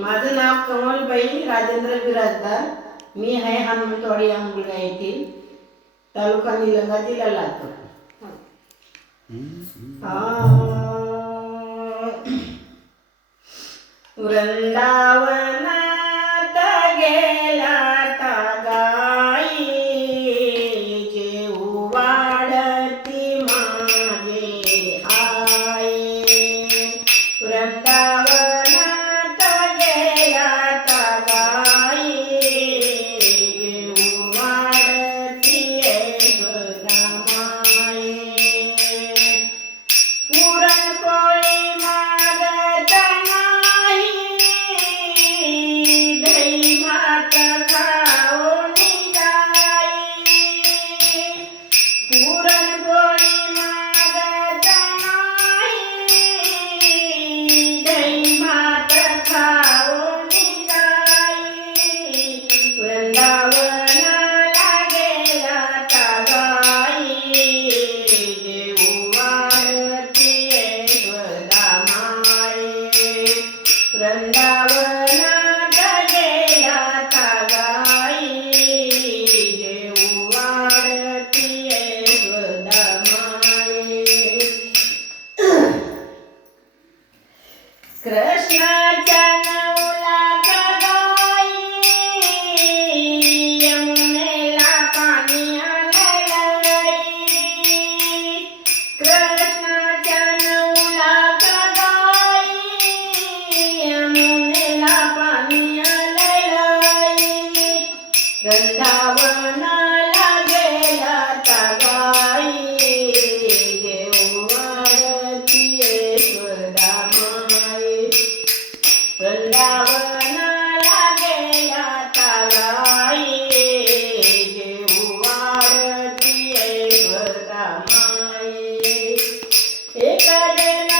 माझं नाव कमलबाई राजेंद्र बिराजदार. मी आहे हनुमंतवाडी आंबुलगा येथील, तालुका निलंगा, जिल्हा लातूर. वृंदावनात गेला गाई, जेऊ वाढती माझे आई. वृंदावनात गेला गाई, जेऊ वाढती माई. पुरणपोळी मागत नाही, दही भात खाऊन जाई. पुरणपोळी मागत नाही, दही भात खाऊन जाई. वृंदावनाला गेला गाई, जेऊ वाढतीये माई. वृंदावनात गेला गाई, जेऊ वाढतीये माई. कृष्णाच्या नवलात गाई, यमुनेला पाणी आलंय. कृष्णाच्या नवलात गाई, यमुनेला पाणी आलंय. वृंदावनाला गेला गाई, जेऊ वाढतीये माई. वृंदावनाला गेला गाई, जेऊ वाढतीये माई. एक जण